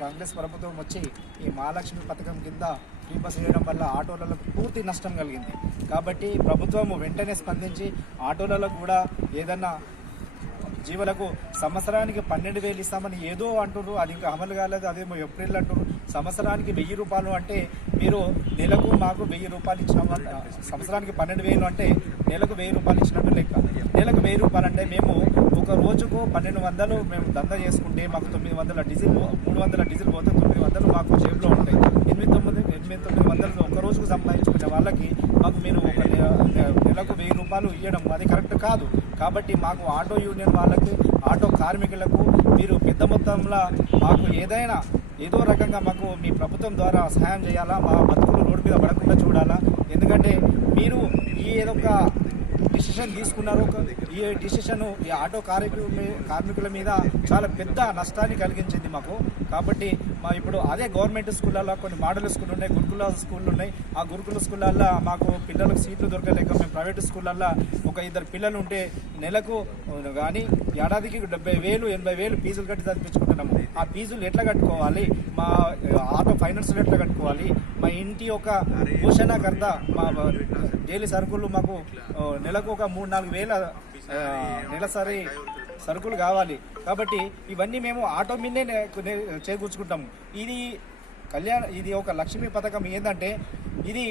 కాంగ్రెస్ ప్రభుత్వం వచ్చి ఈ మహాలక్ష్మి పథకం కింద ఫ్రీ బస్ వేయడం వల్ల ఆటోలకు పూర్తి నష్టం కలిగింది. కాబట్టి ప్రభుత్వం వెంటనే స్పందించి ఆటోలలో కూడా ఏదన్నా జీవులకు సంవత్సరానికి పన్నెండు వేలు ఇస్తామని ఏదో అంటున్నారు అది ఇంకా అమలు కాలేదు అదేమో ఏప్రిల్ అంటున్నారు సంవత్సరానికి వెయ్యి రూపాయలు అంటే మీరు నెలకు మాకు వెయ్యి రూపాయలు ఇచ్చిన సంవత్సరానికి పన్నెండు వేలు అంటే నెలకు వెయ్యి రూపాయలు ఇచ్చినట్టు లెక్క. నెలకు వెయ్యి రూపాయలు అంటే మేము ఒక రోజుకు పన్నెండు వందలు మేము దందా చేసుకుంటే మాకు తొమ్మిది వందల డీజిల్ మూడు వందల డీజిల్ పోతే తొమ్మిది వందలు మాకు జేబులో ఉంటాయి. ఎనిమిది తొమ్మిది ఎనిమిది తొమ్మిది వందలు ఒక రోజుకు సంపాదించుకునే వాళ్ళకి మాకు మీరు ఒక నెలకు వెయ్యి రూపాయలు ఇవ్వడం అది కరెక్ట్ కాదు. కాబట్టి మాకు ఆటో యూనియన్ వాళ్ళకి ఆటో కార్మికులకు మీరు పెద్ద మొత్తంలో మాకు ఏదైనా ఏదో రకంగా మాకు మీ ప్రభుత్వం ద్వారా సహాయం చేయాలా? మా బతుకులు రోడ్డు మీద పడకుండా చూడాలా? ఎందుకంటే మీరు ఈ ఏదో డిసిషన్ తీసుకున్నారు. ఈ డిసిషన్ ఈ ఆటో కార్మికుల కార్మికుల మీద చాలా పెద్ద నష్టాన్ని కలిగించింది మాకు. కాబట్టి మా ఇప్పుడు అదే గవర్నమెంట్ స్కూళ్ళల్లో కొన్ని మోడల్ స్కూల్ ఉన్నాయి గురుకుల స్కూళ్ళు ఉన్నాయి. ఆ గురుకుల స్కూళ్ళల్లో మాకు పిల్లలకు సీట్లు దొరకలేక మేము ప్రైవేట్ స్కూళ్ళల్లో ఒక ఇద్దరు పిల్లలు ఉంటే నెలకు కానీ ఏడాదికి డెబ్బై వేలు ఎనభై వేలు ఫీజులు కట్టి చదివించుకుంటున్నాము ఆ ఫీజులు ఎట్లా కట్టుకోవాలి? మా ఆటో ఫైనాన్స్లు ఎట్లా కట్టుకోవాలి? మా ఇంటి యొక్క పోషణకర్త మా డైలీ సరుకులు మాకు నెలకు ఒక మూడు నాలుగు వేల నెలసరి సరుకులు కావాలి. కాబట్టి ఇవన్నీ మేము ఆటో మీదే చేకూర్చుకుంటాము. ఇది కళ్యాణ ఇది ఒక లక్ష్మీ పథకం ఏంటంటే ఇది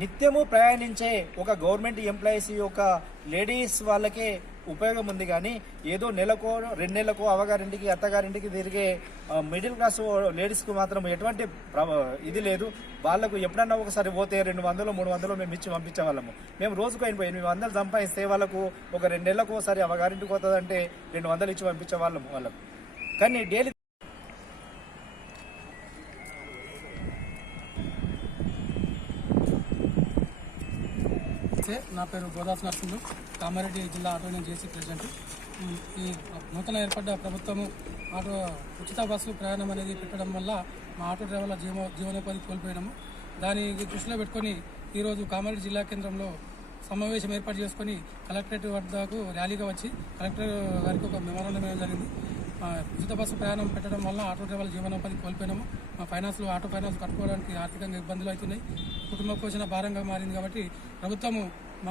నిత్యము ప్రయాణించే ఒక గవర్నమెంట్ ఎంప్లాయీస్ యొక్క లేడీస్ వాళ్ళకే ఉపయోగం ఉంది కానీ ఏదో నెలకో రెండు నెలలకో అవగారింటికి అత్తగారింటికి తిరిగే మిడిల్ క్లాస్ లేడీస్కి మాత్రం ఎటువంటి ఇది లేదు. వాళ్ళకు ఎప్పుడన్నా ఒకసారి పోతే రెండు వందలు మూడు వందలు మేము ఇచ్చి పంపించే వాళ్ళము మేము రోజుకు అయిన ఎనిమిది వందలు సంపాదిస్తే వాళ్ళకు ఒక రెండు నెలలకు ఒకసారి అవగారింటికి పోతుందంటే రెండు వందలు ఇచ్చి పంపించే వాళ్ళము వాళ్ళకు. కానీ డైలీ నమస్తే. నా పేరు గోదాస్ నరసింహు. కామారెడ్డి జిల్లా ఆటో నేను చేసి ప్రెసిడెంట్. ఈ నూతన ఏర్పడ్డ ప్రభుత్వము ఆటో ఉచిత బస్సు ప్రయాణం అనేది పెట్టడం వల్ల మా ఆటో డ్రైవర్ల జీవో జీవనోపాధి కోల్పోయడము దాని దృష్టిలో పెట్టుకొని ఈరోజు కామారెడ్డి జిల్లా కేంద్రంలో సమావేశం ఏర్పాటు చేసుకొని కలెక్టరేట్ వద్దకు ర్యాలీగా వచ్చి కలెక్టర్ గారికి ఒక మెమోరాండం ఇవ్వడం జరిగింది. ఉచిత బస్సు ప్రయాణం పెట్టడం వల్ల ఆటో డ్రైవర్ల జీవనోపాధి కోల్పోయినాము. మా ఫైనాన్స్లో ఆటో ఫైనాన్స్ కట్టుకోవడానికి ఆర్థికంగా ఇబ్బందులు అవుతున్నాయి. కుటుంబ పోషణ భారంగా మారింది కాబట్టి ప్రభుత్వము